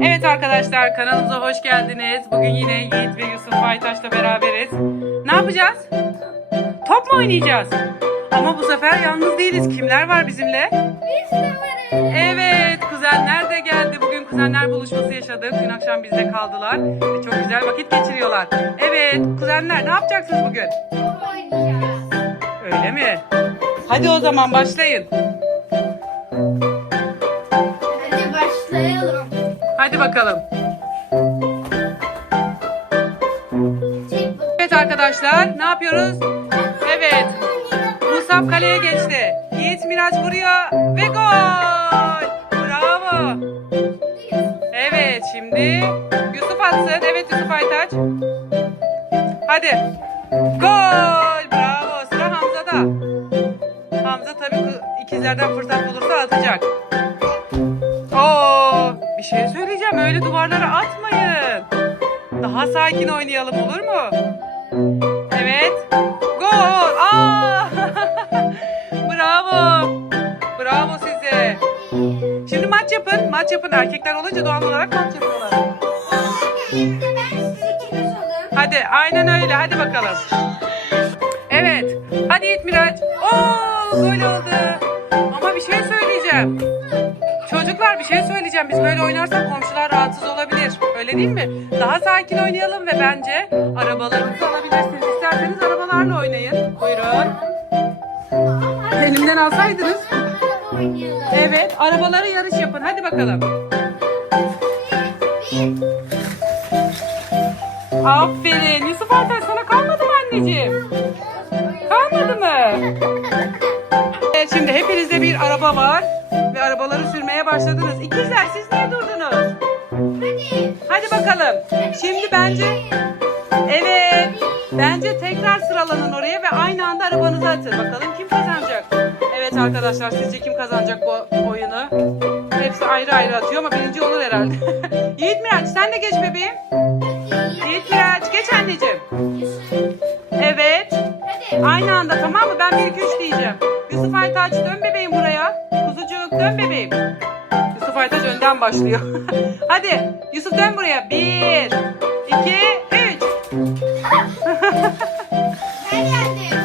Evet arkadaşlar kanalımıza hoş geldiniz. Bugün yine Yiğit ve Yusuf Aytaş'la beraberiz. Ne yapacağız? Top mu oynayacağız? Ama bu sefer yalnız değiliz. Kimler var bizimle? Biz de varız. Evet kuzenler de geldi. Bugün kuzenler buluşması yaşadık. Dün akşam bizde kaldılar. Ve çok güzel vakit geçiriyorlar. Evet kuzenler ne yapacaksınız bugün? Top oynayacağız. Öyle mi? Hadi o zaman başlayın. Hadi başlayalım. Hadi bakalım. Evet arkadaşlar ne yapıyoruz? Evet Musab kaleye geçti. Yiğit Miraç vuruyor ve gol. Bravo. Evet şimdi Yusuf atsın. Evet Yusuf Aytaç. Hadi. Gol. Bravo. Sıra Hamza'da. Hamza tabii ki ikizlerden fırsat bulursa atacak. Bir şey söyleyeceğim. Öyle duvarlara atmayın. Daha sakin oynayalım olur mu? Evet. Gol. Aa! Bravo. Bravo size. Şimdi maç yapın. Maç yapın. Erkekler olunca doğal olarak maç yapıyorlar. Hadi aynen öyle. Hadi bakalım. Evet. Hadi Yiğit Miraç. Oo, gol oldu. Bir şey söyleyeceğim. Biz böyle oynarsak komşular rahatsız olabilir. Öyle değil mi? Daha sakin oynayalım ve bence arabalarınızı alabilirsiniz. İsterseniz arabalarla oynayın. Buyurun. Elimden alsaydınız. Evet, arabaları yarış yapın. Hadi bakalım. Aferin. Yusuf Artaş sana kalmadı mı anneciğim? Kalmadı mı? Evet, şimdi hepinizde bir araba var. Ve arabaları sürmeye başladınız. İkizler siz niye durdunuz? Hadi. Hadi bakalım. Şimdi bence evet. Bence tekrar sıralanın oraya ve aynı anda arabanızı atın. Bakalım kim kazanacak? Evet arkadaşlar sizce kim kazanacak bu oyunu? Hepsi ayrı ayrı atıyor ama birinci olur herhalde. Yiğit Miraç sen de geç bebeğim. Yiğit Miraç geç anneciğim. Evet. Hadi. Aynı anda tamam mı? Ben 1 2 3 diyeceğim. Aytaç dön bebeğim buraya. Kuzucuk dön bebeğim. Yusuf Aytaç önden başlıyor. Hadi Yusuf dön buraya. 1 2 3 Ben yendim.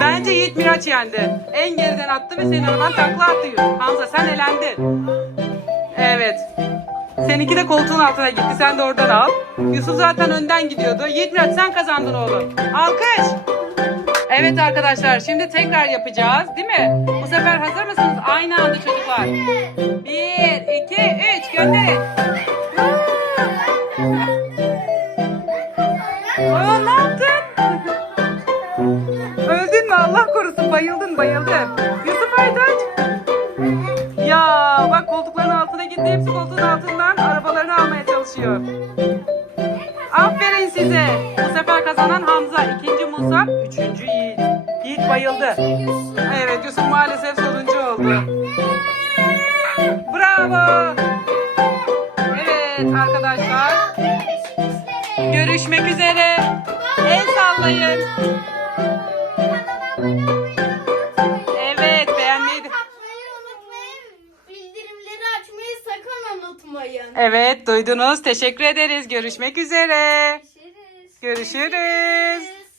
Bence Yiğit Miraç yendi. En geriden attı ve senin araban takla attı. Hamza sen elendin. Evet. Seninki de koltuğun altına gitti. Sen de oradan al. Yusuf zaten önden gidiyordu. Yiğit Miraç sen kazandın oğlum. Alkış. Evet arkadaşlar şimdi tekrar yapacağız değil mi? Bu sefer hazır mısınız? Aynı anda çocuklar. Bir, iki, üç gönderin. Aa, ne yaptın? Öldün mü? Allah korusun bayıldın bayıldın. Yusuf Aytaç. Ya bak koltukların altına gitti. Hepsi koltuğun altından arabalarını almaya çalışıyor. Aferin size. Bu sefer kazanan Hamza. Musab. Üçüncü Yiğit. Yiğit bayıldı. Evet Yusuf maalesef sonuncu oldu. Bravo. Evet arkadaşlar. Görüşmek üzere. El sallayın. Evet beğenmeyi de- Atmayı unutmayın. Bildirimleri açmayı sakın unutmayın. Evet duydunuz. Teşekkür ederiz. Görüşmek üzere. Görüşürüz.